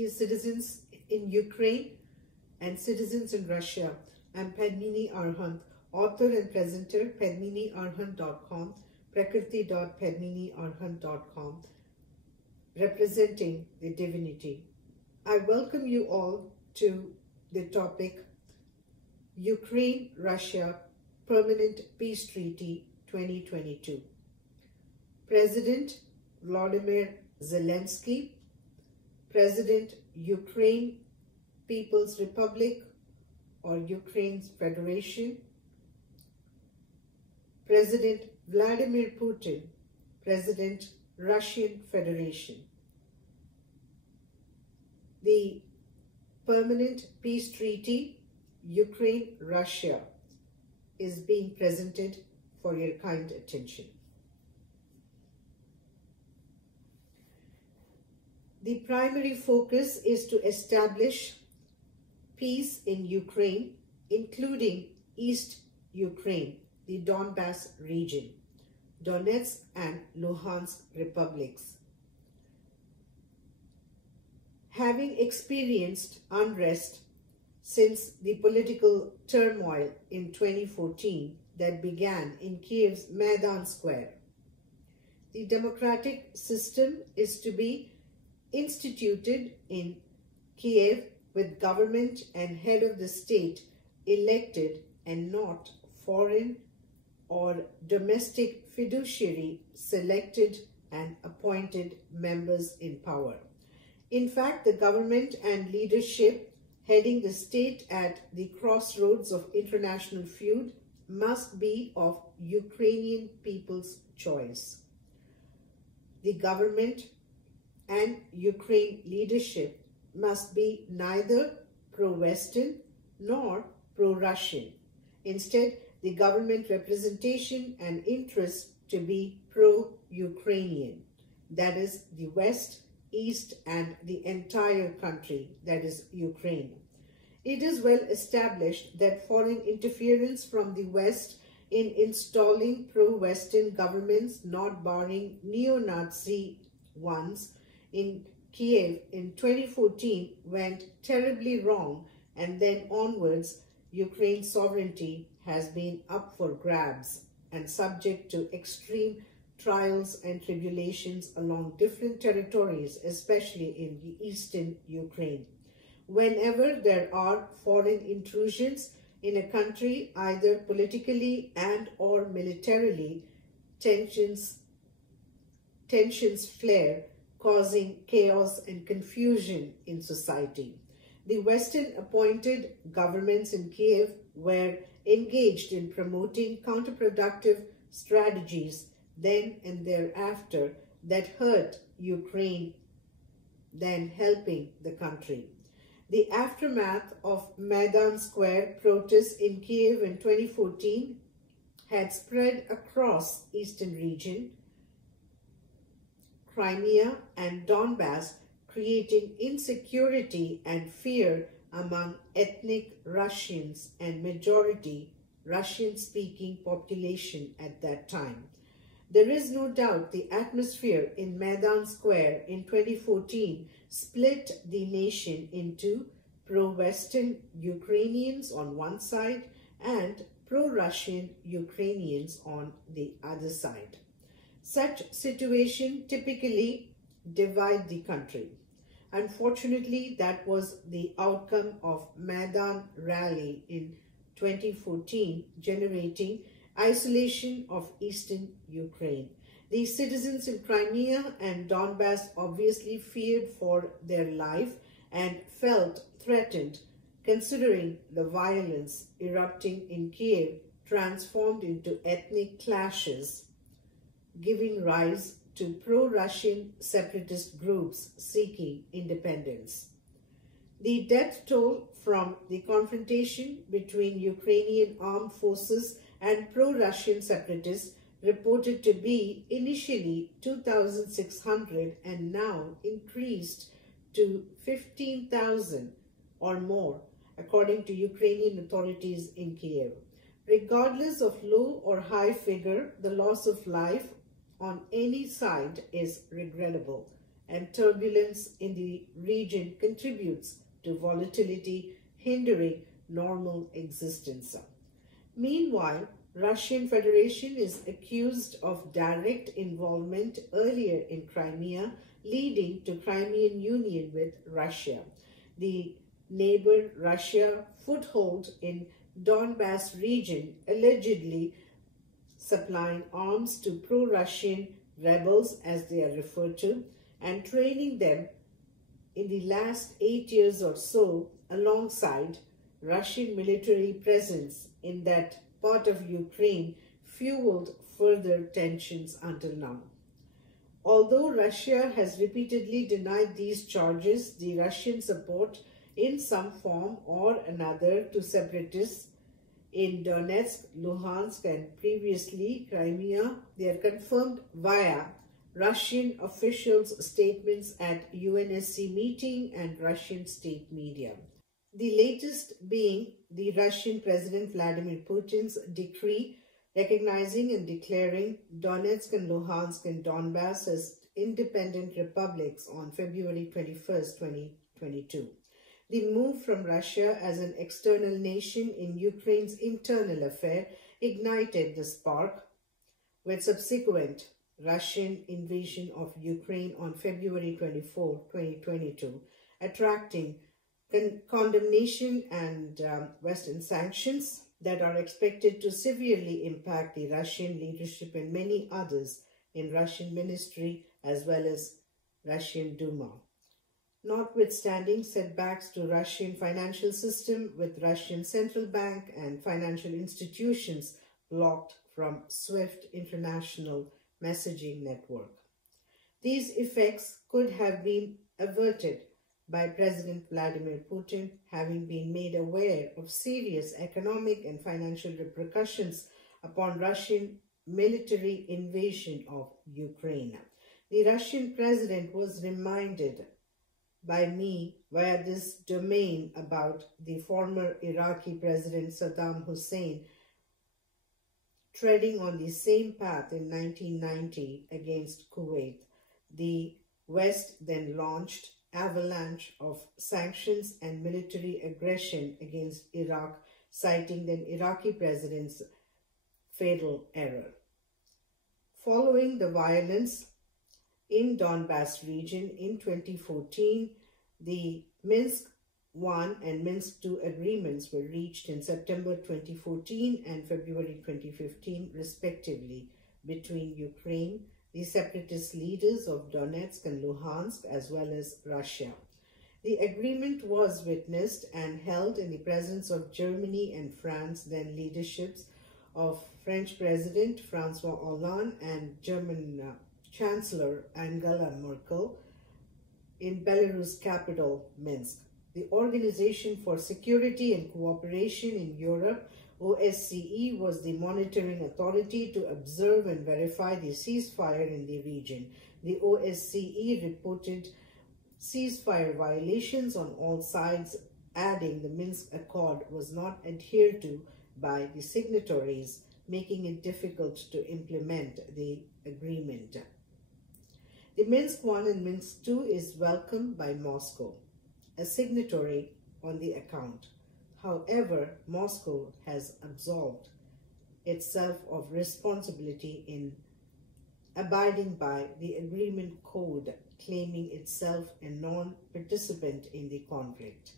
Dear citizens in Ukraine and citizens in Russia, I'm Padmini Arhant, author and presenter, padminiarhant.com, prakriti.padminiarhant.com, representing the divinity. I welcome you all to the topic Ukraine-Russia Permanent Peace Treaty 2022. President Volodymyr Zelensky, President Ukraine People's Republic or Ukraine's Federation, President Vladimir Putin, President Russian Federation. The Permanent Peace Treaty Ukraine-Russia is being presented for your kind attention. The primary focus is to establish peace in Ukraine, including East Ukraine, the Donbas region, Donetsk and Luhansk republics. Having experienced unrest since the political turmoil in 2014 that began in Kiev's Maidan Square, the democratic system is to be instituted in Kiev with government and head of the state elected and not foreign or domestic fiduciary selected and appointed members in power. In fact, the government and leadership heading the state at the crossroads of international feud must be of Ukrainian people's choice. The government and Ukraine leadership must be neither pro-Western nor pro-Russian. Instead, the government representation and interests to be pro-Ukrainian, that is the West, East and the entire country, that is Ukraine. It is well established that foreign interference from the West in installing pro-Western governments, not barring neo-Nazi ones, in Kiev in 2014 went terribly wrong, and then onwards Ukraine's sovereignty has been up for grabs and subject to extreme trials and tribulations along different territories, especially in the eastern Ukraine. Whenever there are foreign intrusions in a country, either politically and or militarily, tensions flare, causing chaos and confusion in society. The Western appointed governments in Kiev were engaged in promoting counterproductive strategies then and thereafter that hurt Ukraine than helping the country. The aftermath of Maidan Square protests in Kiev in 2014 had spread across eastern region, Crimea and Donbas, creating insecurity and fear among ethnic Russians and majority Russian-speaking population at that time. There is no doubt the atmosphere in Maidan Square in 2014 split the nation into pro-Western Ukrainians on one side and pro-Russian Ukrainians on the other side. Such situation typically divide the country. Unfortunately, that was the outcome of Maidan rally in 2014, generating isolation of eastern Ukraine. The citizens in Crimea and Donbas obviously feared for their life and felt threatened, considering the violence erupting in Kiev transformed into ethnic clashes, giving rise to pro-Russian separatist groups seeking independence. The death toll from the confrontation between Ukrainian armed forces and pro-Russian separatists reported to be initially 2,600 and now increased to 15,000 or more, according to Ukrainian authorities in Kiev. Regardless of low or high figure, the loss of life on any side is regrettable and turbulence in the region contributes to volatility, hindering normal existence. Meanwhile, Russian Federation is accused of direct involvement earlier in Crimea, leading to Crimean Union with Russia. The neighbor Russia foothold in Donbass region, allegedly supplying arms to pro-Russian rebels, as they are referred to, and training them in the last 8 years or so alongside Russian military presence in that part of Ukraine, fueled further tensions until now. Although Russia has repeatedly denied these charges, the Russian support in some form or another to separatists in Donetsk, Luhansk and previously Crimea, they are confirmed via Russian officials' statements at UNSC meeting and Russian state media. The latest being the Russian President Vladimir Putin's decree recognizing and declaring Donetsk and Luhansk and Donbass as independent republics on February 21st, 2022. The move from Russia as an external nation in Ukraine's internal affair ignited the spark, with subsequent Russian invasion of Ukraine on February 24, 2022, attracting condemnation and Western sanctions that are expected to severely impact the Russian leadership and many others in Russian ministry as well as Russian Duma. Notwithstanding setbacks to Russian financial system, with Russian central bank and financial institutions blocked from SWIFT international messaging network. These effects could have been averted by President Vladimir Putin, having been made aware of serious economic and financial repercussions upon Russian military invasion of Ukraine. The Russian president was reminded by me via this domain about the former Iraqi President Saddam Hussein treading on the same path in 1990 against Kuwait. The West then launched avalanche of sanctions and military aggression against Iraq, citing the Iraqi president's fatal error. Following the violence in Donbass region in 2014, the Minsk I and Minsk II agreements were reached in September 2014 and February 2015, respectively, between Ukraine, the separatist leaders of Donetsk and Luhansk, as well as Russia. The agreement was witnessed and held in the presence of Germany and France, then leaderships of French President François Hollande and German Chancellor Angela Merkel in Belarus capital Minsk. The Organization for Security and Cooperation in Europe, OSCE, was the monitoring authority to observe and verify the ceasefire in the region. The OSCE reported ceasefire violations on all sides, adding the Minsk Accord was not adhered to by the signatories, making it difficult to implement the agreement. The Minsk I and Minsk II is welcomed by Moscow, a signatory on the account. However, Moscow has absolved itself of responsibility in abiding by the agreement code, claiming itself a non-participant in the conflict.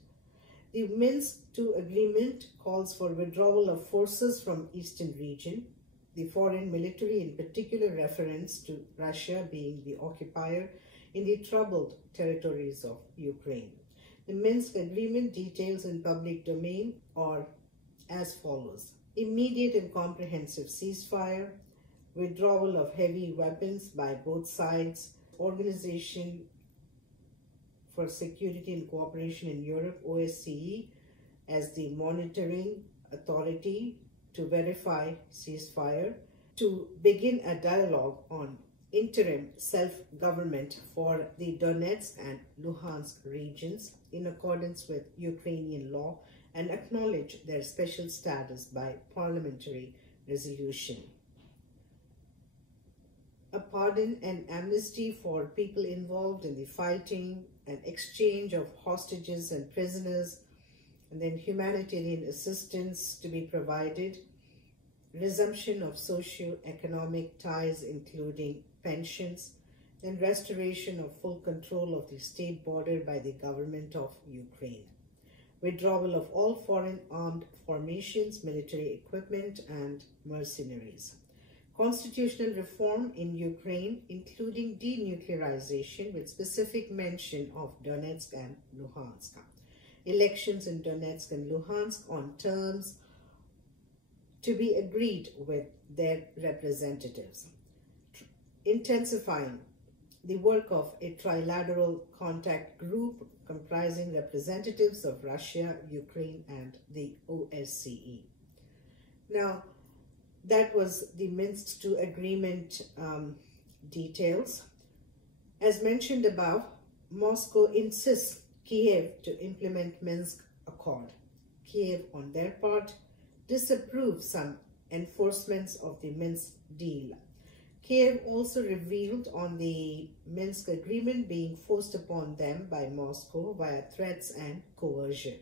The Minsk II agreement calls for withdrawal of forces from eastern region, the foreign military, in particular reference to Russia being the occupier in the troubled territories of Ukraine. The Minsk agreement details in public domain are as follows: immediate and comprehensive ceasefire, withdrawal of heavy weapons by both sides, Organization for Security and Cooperation in Europe, OSCE, as the monitoring authority to verify ceasefire, to begin a dialogue on interim self-government for the Donetsk and Luhansk regions in accordance with Ukrainian law, and acknowledge their special status by parliamentary resolution. A pardon and amnesty for people involved in the fighting, an exchange of hostages and prisoners, and then humanitarian assistance to be provided, resumption of socio-economic ties including pensions, then restoration of full control of the state border by the government of Ukraine, withdrawal of all foreign armed formations, military equipment, and mercenaries. Constitutional reform in Ukraine, including denuclearization with specific mention of Donetsk and Luhansk. Elections in Donetsk and Luhansk on terms to be agreed with their representatives. Intensifying the work of a trilateral contact group comprising representatives of Russia, Ukraine, and the OSCE. Now, that was the Minsk II agreement details. As mentioned above, Moscow insists Kiev to implement Minsk Accord. Kiev, on their part, disapproves some enforcements of the Minsk deal. Kiev also revealed on the Minsk agreement being forced upon them by Moscow via threats and coercion.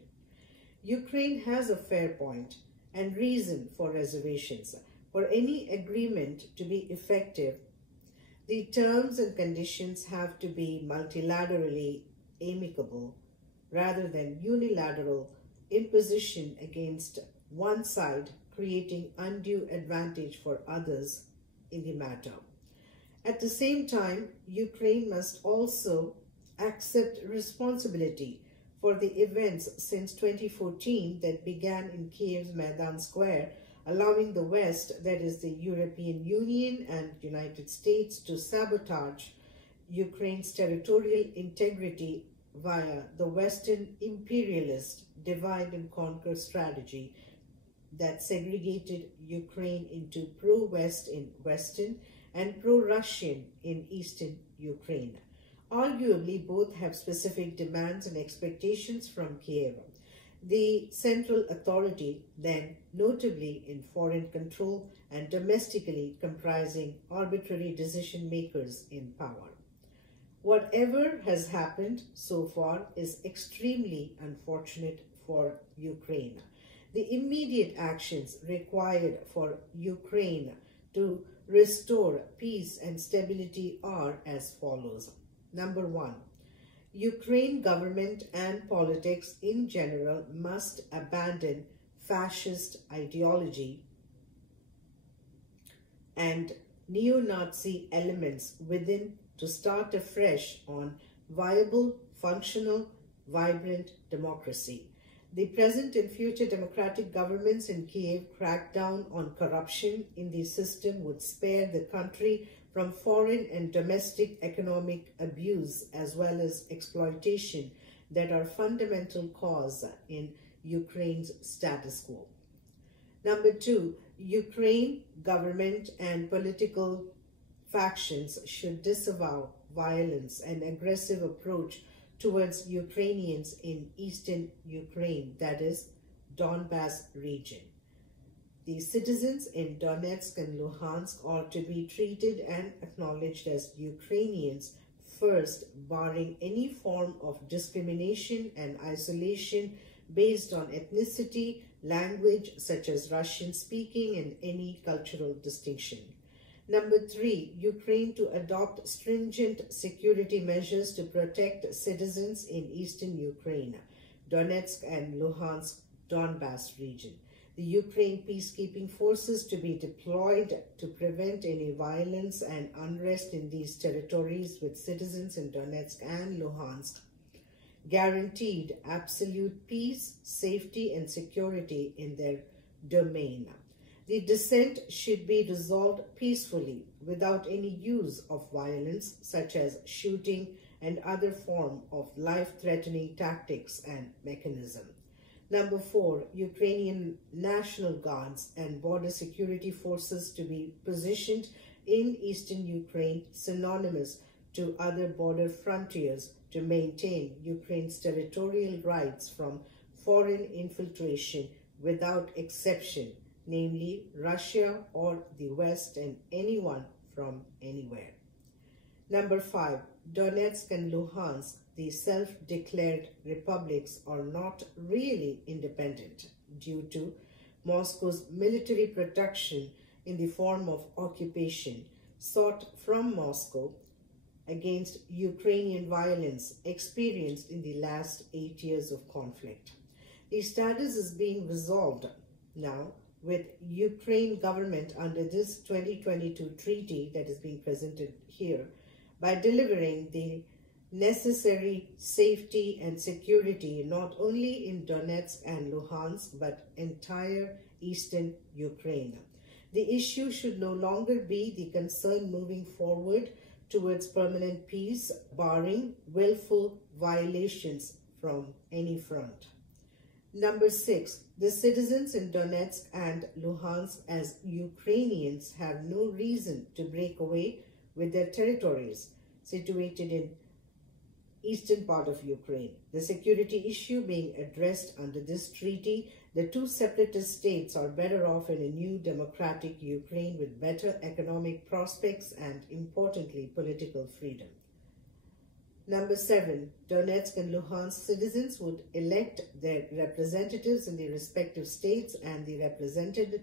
Ukraine has a fair point and reason for reservations. For any agreement to be effective, the terms and conditions have to be multilaterally amicable rather than unilateral imposition against one side, creating undue advantage for others in the matter. At the same time, Ukraine must also accept responsibility for the events since 2014 that began in Kiev's Maidan Square, allowing the West, that is the European Union and United States, to sabotage Ukraine's territorial integrity via the Western imperialist divide and conquer strategy that segregated Ukraine into pro-West in Western and pro-Russian in Eastern Ukraine. Arguably, both have specific demands and expectations from Kiev. The central authority, then notably in foreign control and domestically comprising arbitrary decision makers in power. Whatever has happened so far is extremely unfortunate for Ukraine. The immediate actions required for Ukraine to restore peace and stability are as follows. Number one, Ukraine government and politics in general must abandon fascist ideology and neo-Nazi elements within to start afresh on viable, functional, vibrant democracy. The present and future democratic governments in Kiev crack down on corruption in the system would spare the country from foreign and domestic economic abuse as well as exploitation that are fundamental cause in Ukraine's status quo. Number two, Ukraine government and political factions should disavow violence and aggressive approach towards Ukrainians in eastern Ukraine, that is, Donbas region. The citizens in Donetsk and Luhansk are to be treated and acknowledged as Ukrainians first, barring any form of discrimination and isolation based on ethnicity, language such as Russian speaking, and any cultural distinction. Number three, Ukraine to adopt stringent security measures to protect citizens in eastern Ukraine, Donetsk and Luhansk, Donbas region. The Ukraine peacekeeping forces to be deployed to prevent any violence and unrest in these territories with citizens in Donetsk and Luhansk. Guaranteed absolute peace, safety, and security in their domain. The dissent should be resolved peacefully without any use of violence such as shooting and other form of life-threatening tactics and mechanism. Number four, Ukrainian National Guards and border security forces to be positioned in eastern Ukraine synonymous to other border frontiers to maintain Ukraine's territorial rights from foreign infiltration without exception, namely Russia or the West and anyone from anywhere. Number 5. Donetsk and Luhansk, the self-declared republics, are not really independent due to Moscow's military protection in the form of occupation sought from Moscow against Ukrainian violence experienced in the last 8 years of conflict. The status is being resolved now with Ukraine government under this 2022 treaty that is being presented here by delivering the necessary safety and security not only in Donetsk and Luhansk but entire eastern Ukraine. The issue should no longer be the concern moving forward towards permanent peace, barring willful violations from any front. Number 6. The citizens in Donetsk and Luhansk as Ukrainians have no reason to break away with their territories situated in eastern part of Ukraine. The security issue being addressed under this treaty, the two separatist states are better off in a new democratic Ukraine with better economic prospects and, importantly, political freedom. Number 7. Donetsk and Luhansk citizens would elect their representatives in the respective states and be represented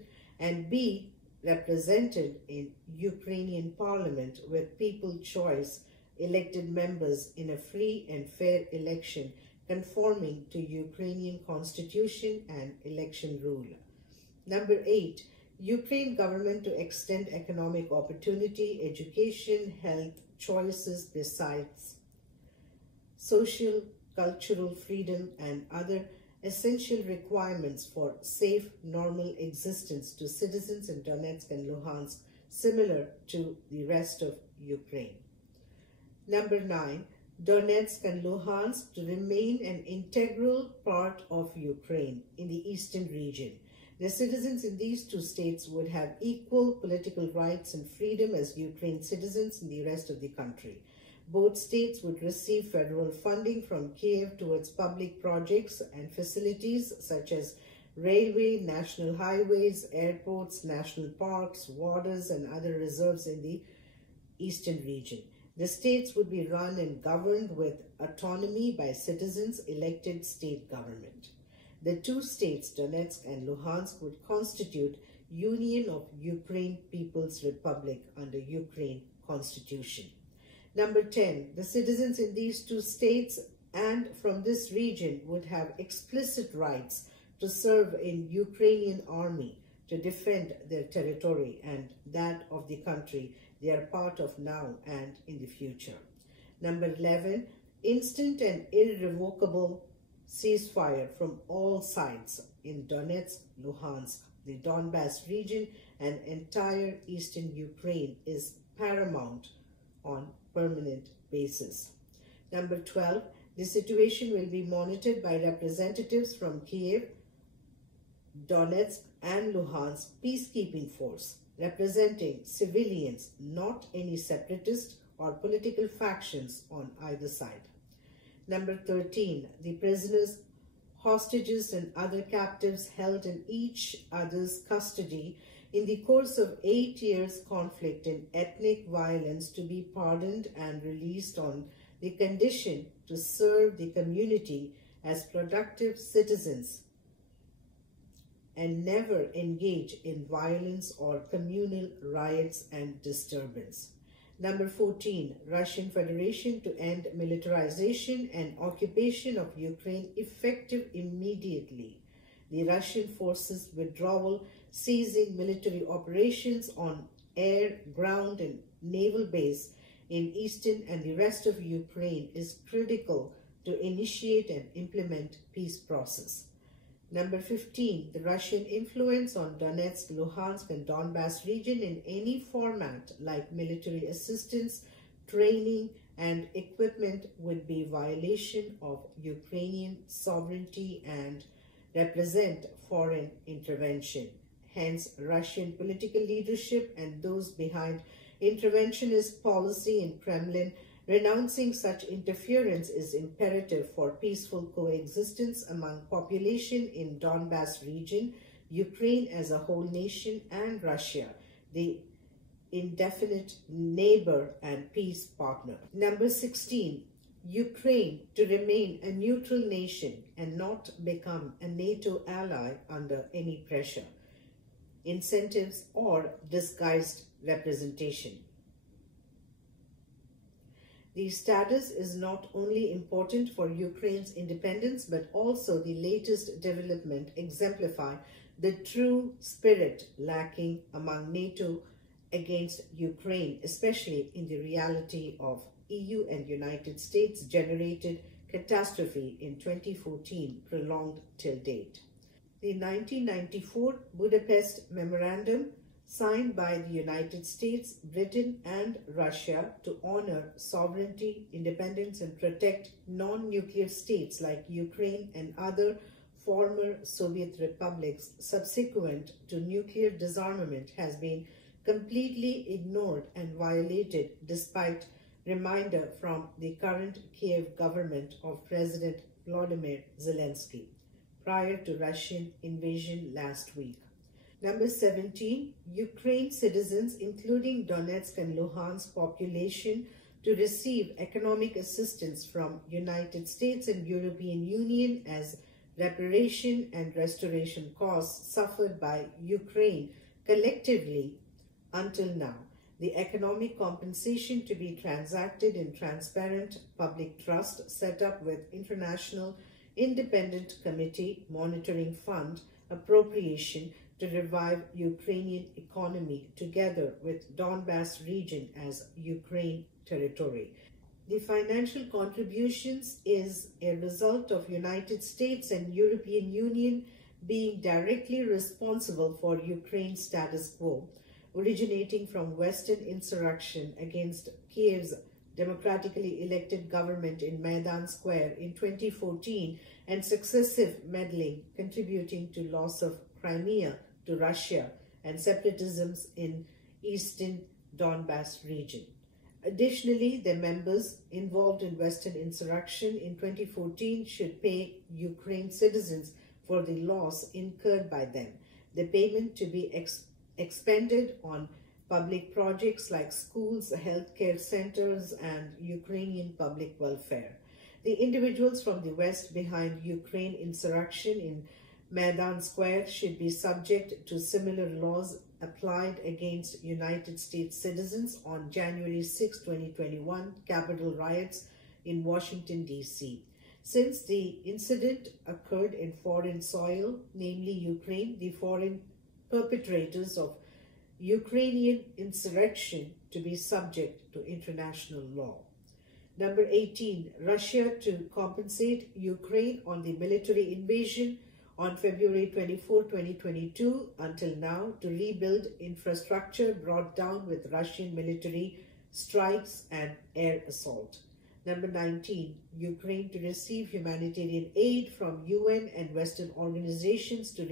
in Ukrainian parliament with people choice elected members in a free and fair election conforming to Ukrainian constitution and election rule. Number 8. Ukraine government to extend economic opportunity, education, health choices besides social, cultural freedom and other essential requirements for safe, normal existence to citizens in Donetsk and Luhansk, similar to the rest of Ukraine. Number 9. Donetsk and Luhansk to remain an integral part of Ukraine in the eastern region. The citizens in these two states would have equal political rights and freedom as Ukraine citizens in the rest of the country. Both states would receive federal funding from Kiev towards public projects and facilities such as railway, national highways, airports, national parks, waters, and other reserves in the eastern region. The states would be run and governed with autonomy by citizens elected state government. The two states, Donetsk and Luhansk, would constitute Union of Ukraine People's Republic under Ukraine Constitution. Number 10. The citizens in these two states and from this region would have explicit rights to serve in Ukrainian army to defend their territory and that of the country they are part of now and in the future. Number 11. Instant and irrevocable ceasefire from all sides in Donetsk, Luhansk, the Donbas region and entire eastern Ukraine is paramount on permanent basis. Number 12. The situation will be monitored by representatives from Kiev, Donetsk and Luhansk peacekeeping force representing civilians, not any separatist or political factions on either side. Number 13. The prisoners, hostages and other captives held in each other's custody in the course of 8 years conflict and ethnic violence to be pardoned and released on the condition to serve the community as productive citizens and never engage in violence or communal riots and disturbance. Number 14. Russian Federation to end militarization and occupation of Ukraine effective immediately. The Russian forces' withdrawal, ceasing military operations on air, ground and naval base in eastern and the rest of Ukraine is critical to initiate and implement peace process. Number 15. The Russian influence on Donetsk, Luhansk and Donbas region in any format like military assistance, training and equipment would be violation of Ukrainian sovereignty and represent foreign intervention. Hence, Russian political leadership and those behind interventionist policy in Kremlin renouncing such interference is imperative for peaceful coexistence among population in Donbas region, Ukraine as a whole nation and Russia. The indefinite neighbor and peace partner. Number 16, Ukraine to remain a neutral nation and not become a NATO ally under any pressure, incentives, or disguised representation. The status is not only important for Ukraine's independence, but also the latest development exemplify the true spirit lacking among NATO against Ukraine, especially in the reality of EU and United States generated catastrophe in 2014 prolonged till date. The 1994 Budapest Memorandum, signed by the United States, Britain and Russia to honor sovereignty, independence and protect non-nuclear states like Ukraine and other former Soviet republics subsequent to nuclear disarmament, has been completely ignored and violated despite reminder from the current Kiev government of President Volodymyr Zelensky prior to Russian invasion last week. Number 17, Ukraine citizens, including Donetsk and Luhansk population, to receive economic assistance from United States and European Union as reparation and restoration costs suffered by Ukraine collectively until now. The economic compensation to be transacted in transparent public trust set up with International Independent Committee Monitoring Fund appropriation to revive Ukrainian economy together with Donbas region as Ukraine territory. The financial contributions is a result of United States and European Union being directly responsible for Ukraine's status quo, originating from Western insurrection against Kiev's democratically elected government in Maidan Square in 2014 and successive meddling contributing to loss of Crimea to Russia and separatisms in eastern Donbas region. Additionally, the members involved in Western insurrection in 2014 should pay Ukraine citizens for the loss incurred by them. The payment to be expended on public projects like schools, healthcare centers, and Ukrainian public welfare. The individuals from the West behind Ukraine insurrection in Maidan Square should be subject to similar laws applied against United States citizens on January 6, 2021 Capitol riots in Washington, D.C. Since the incident occurred in foreign soil, namely Ukraine, the foreign perpetrators of Ukrainian insurrection to be subject to international law. Number 18, Russia to compensate Ukraine on the military invasion on February 24, 2022 until now to rebuild infrastructure brought down with Russian military strikes and air assault. Number 19, Ukraine to receive humanitarian aid from UN and Western organizations to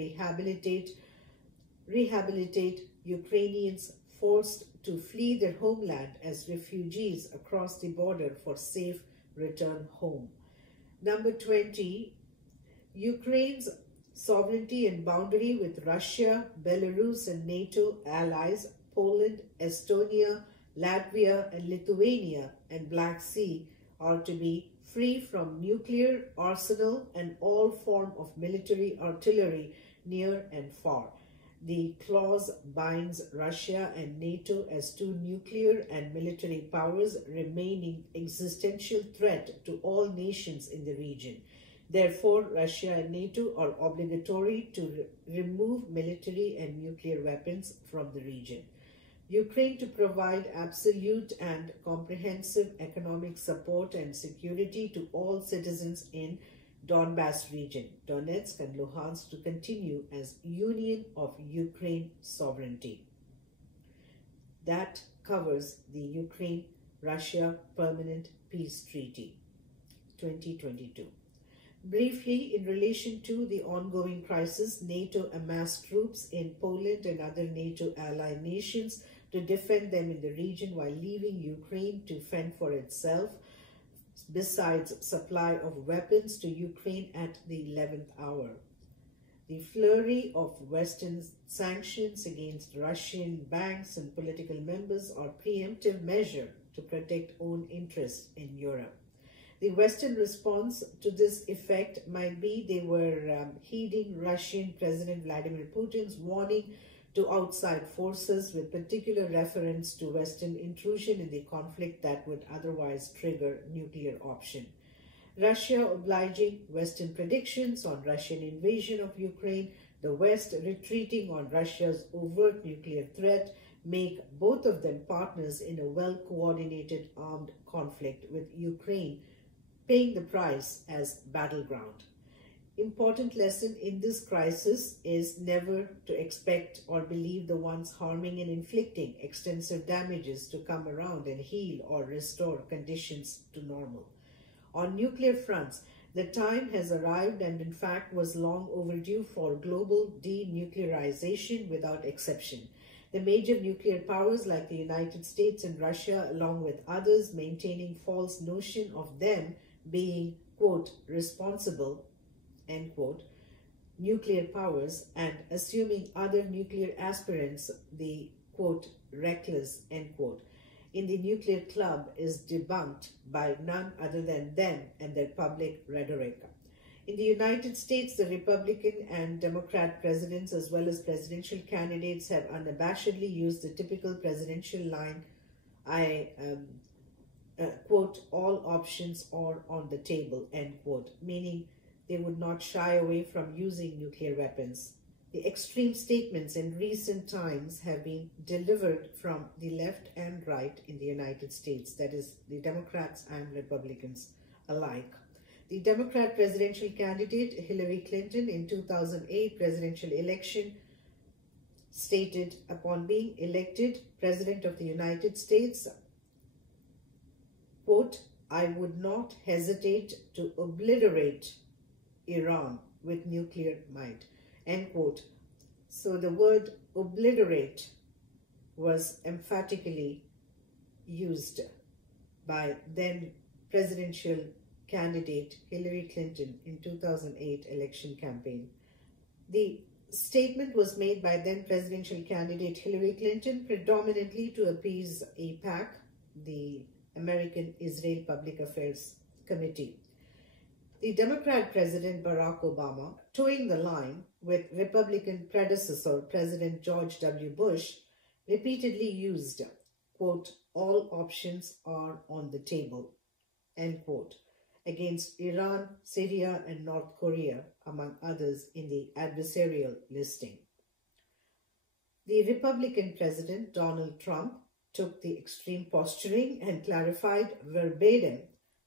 rehabilitate Ukrainians forced to flee their homeland as refugees across the border for safe return home. Number 20, Ukraine's sovereignty and boundary with Russia, Belarus and NATO allies, Poland, Estonia, Latvia and Lithuania and Black Sea are to be free from nuclear arsenal and all form of military artillery near and far. The clause binds Russia and NATO as two nuclear and military powers remaining existential threat to all nations in the region. Therefore, Russia and NATO are obligatory to remove military and nuclear weapons from the region. Ukraine to provide absolute and comprehensive economic support and security to all citizens in Donbas region, Donetsk and Luhansk to continue as Union of Ukraine sovereignty. That covers the Ukraine-Russia Permanent Peace Treaty 2022. Briefly, in relation to the ongoing crisis, NATO amassed troops in Poland and other NATO ally nations to defend them in the region while leaving Ukraine to fend for itself, besides supply of weapons to Ukraine at the 11th hour. The flurry of Western sanctions against Russian banks and political members are preemptive measure to protect own interests in Europe. The Western response to this effect might be they were heeding Russian President Vladimir Putin's warning to outside forces with particular reference to Western intrusion in the conflict that would otherwise trigger nuclear option. Russia obliging Western predictions on Russian invasion of Ukraine, the West retreating on Russia's overt nuclear threat, make both of them partners in a well-coordinated armed conflict, with Ukraine paying the price as battleground. Important lesson in this crisis is never to expect or believe the ones harming and inflicting extensive damages to come around and heal or restore conditions to normal. On nuclear fronts, the time has arrived and in fact was long overdue for global denuclearization without exception. The major nuclear powers like the United States and Russia, along with others, maintaining false notion of them being, quote, responsible, end quote, nuclear powers, and assuming other nuclear aspirants the, quote, reckless, end quote, in the nuclear club is debunked by none other than them and their public rhetoric. In the United States, the Republican and Democrat presidents as well as presidential candidates have unabashedly used the typical presidential line, quote, all options are on the table, end quote, meaning they would not shy away from using nuclear weapons. The extreme statements in recent times have been delivered from the left and right in the United States, that is, the Democrats and Republicans alike. The Democrat presidential candidate Hillary Clinton in 2008 presidential election stated upon being elected President of the United States, quote, I would not hesitate to obliterate Iran with nuclear might, end quote. So the word obliterate was emphatically used by then presidential candidate Hillary Clinton in 2008 election campaign. The statement was made by then presidential candidate Hillary Clinton predominantly to appease AIPAC, the American Israel Public Affairs Committee. The Democrat President Barack Obama, toeing the line with Republican predecessor President George W. Bush, repeatedly used, quote, all options are on the table, end quote, against Iran, Syria, and North Korea, among others in the adversarial listing. The Republican President Donald Trump took the extreme posturing and clarified verbatim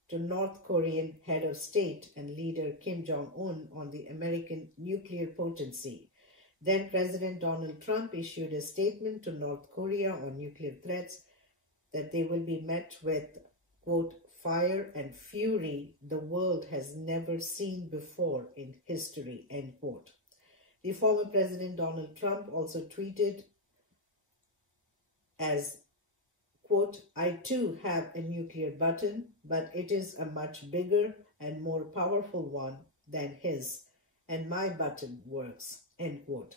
to North Korean head of state and leader Kim Jong-un on the American nuclear potency. Then President Donald Trump issued a statement to North Korea on nuclear threats that they will be met with, quote, fire and fury the world has never seen before in history, end quote. The former President Donald Trump also tweeted as, quote, I too have a nuclear button, but it is a much bigger and more powerful one than his, and my button works, end quote.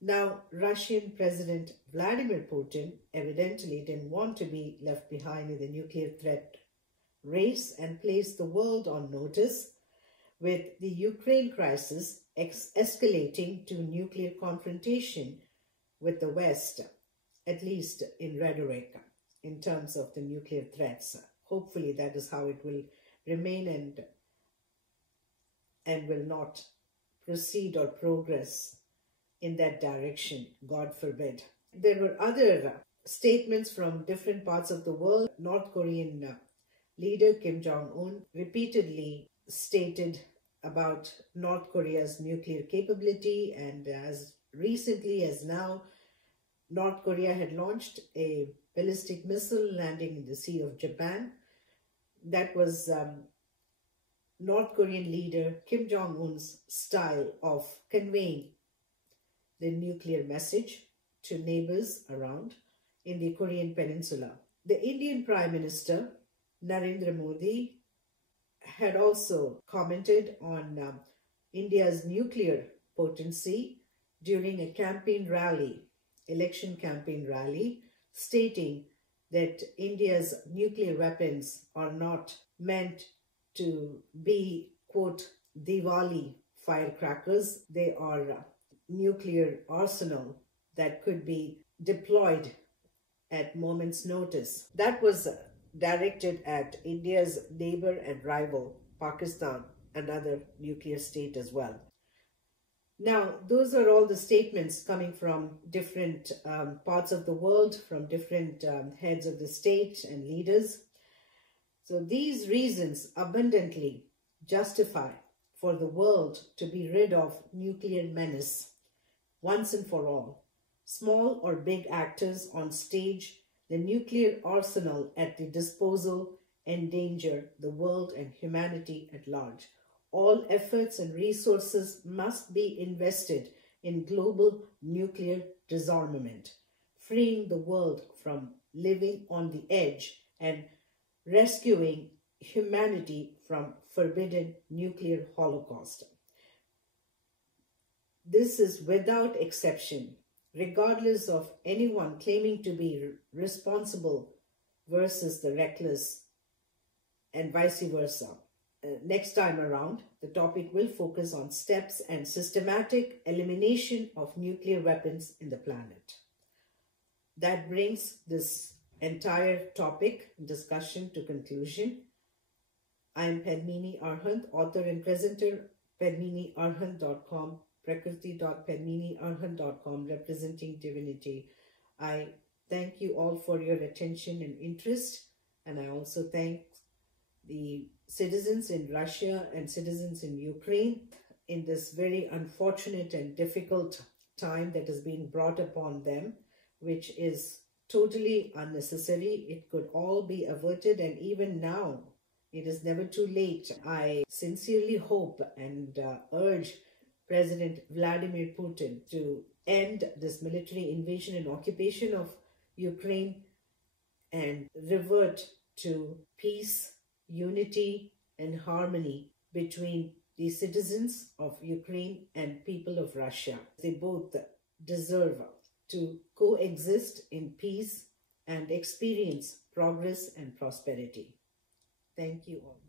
Now, Russian President Vladimir Putin evidently didn't want to be left behind in the nuclear threat race and placed the world on notice, with the Ukraine crisis escalating to nuclear confrontation with the West, at least in rhetoric, in terms of the nuclear threats. Hopefully that is how it will remain and will not proceed or progress in that direction, God forbid. There were other statements from different parts of the world. North Korean leader Kim Jong-un repeatedly stated about North Korea's nuclear capability, and as recently as now, North Korea had launched a ballistic missile landing in the Sea of Japan. That was North Korean leader Kim Jong-un's style of conveying the nuclear message to neighbors around in the Korean Peninsula. The Indian Prime Minister Narendra Modi had also commented on India's nuclear potency during a campaign rally, election campaign rally, stating that India's nuclear weapons are not meant to be, quote, Diwali firecrackers. They are a nuclear arsenal that could be deployed at moment's notice. That was directed at India's neighbor and rival, Pakistan, another nuclear state as well. Now, those are all the statements coming from different parts of the world, from different heads of the state and leaders. So these reasons abundantly justify for the world to be rid of nuclear menace once and for all. Small or big actors on stage, the nuclear arsenal at the disposal endanger the world and humanity at large. All efforts and resources must be invested in global nuclear disarmament, freeing the world from living on the edge and rescuing humanity from forbidden nuclear holocaust. This is without exception, regardless of anyone claiming to be responsible versus the reckless and vice versa. Next time around, the topic will focus on steps and systematic elimination of nuclear weapons in the planet. That brings this entire topic discussion to conclusion. I am Padmini Arhant, author and presenter, padminiarhant.com, prakriti.padminiarhant.com, representing divinity. I thank you all for your attention and interest, and I also thank the citizens in Russia and citizens in Ukraine in this very unfortunate and difficult time that is being brought upon them, which is totally unnecessary. It could all be averted, and even now, it is never too late. I sincerely hope and urge President Vladimir Putin to end this military invasion and occupation of Ukraine and revert to peace, unity and harmony between the citizens of Ukraine and people of Russia. They both deserve to coexist in peace and experience progress and prosperity. Thank you all.